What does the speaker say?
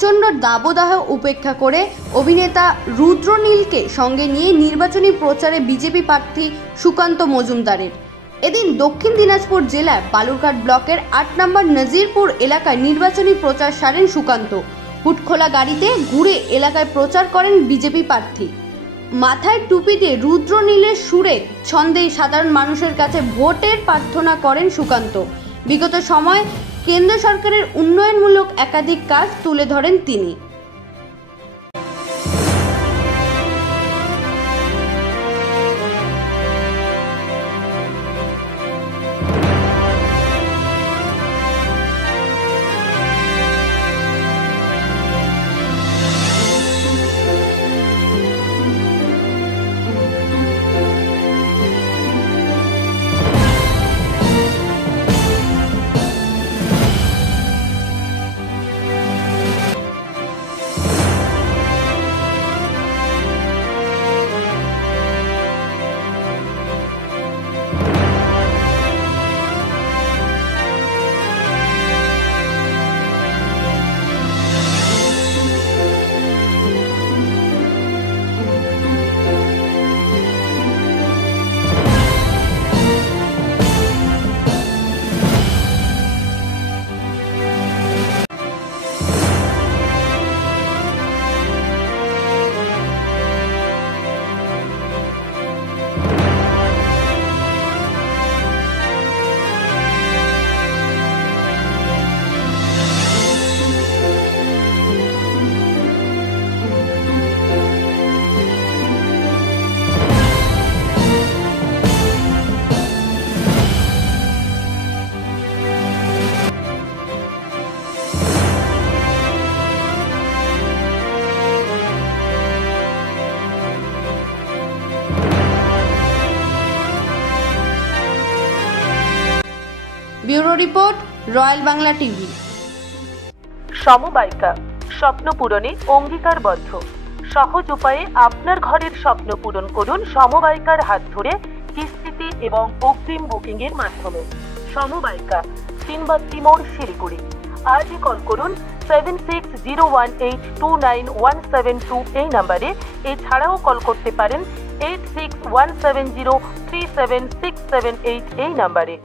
প্রচণ্ড দাবদাহ উপেক্ষা করে অভিনেতা রুদ্রনীলকে সঙ্গে নিয়ে নির্বাচনী প্রচারে বিজেপি প্রার্থী সুকান্ত মজুমদারের এদিন দক্ষিণ দিনাজপুর জেলার বালুরঘাট ব্লকের ৮ নম্বর নজিরপুর এলাকায় নির্বাচনী প্রচার সারেন সুকান্ত। হুটখোলা গাড়িতে ঘুরে এলাকায় প্রচার করেন বিজেপি প্রার্থী। মাথায় টুপি দিয়ে রুদ্রনীলের সুরে ছন্দে সাধারণ মানুষের কাছে ভোটের প্রার্থনা করেন সুকান্ত। বিগত সময় কেন্দ্র সরকারের উন্নয়নমূলক একাধিক কাজ তুলে ধরেন তিনি। Bureau report, royal Bangla TV. সমবায়িকা স্বপ্ন পূরণে অঙ্গীকারবদ্ধ। সহজ উপায়ে আপনার ঘরের স্বপ্ন পূরণ করুন সমবায়িকার হাত ধরে, কিস্তিতে এবং অগ্রিম বুকিং এর মাধ্যমে। সমবায়িকা, 3 বাত্তি মোড়, শিলিগুড়ি। আজই কল করুন 7601829172 এই নম্বরে। এছাড়াও কল করতে পারেন 8617037678 এই নম্বরে।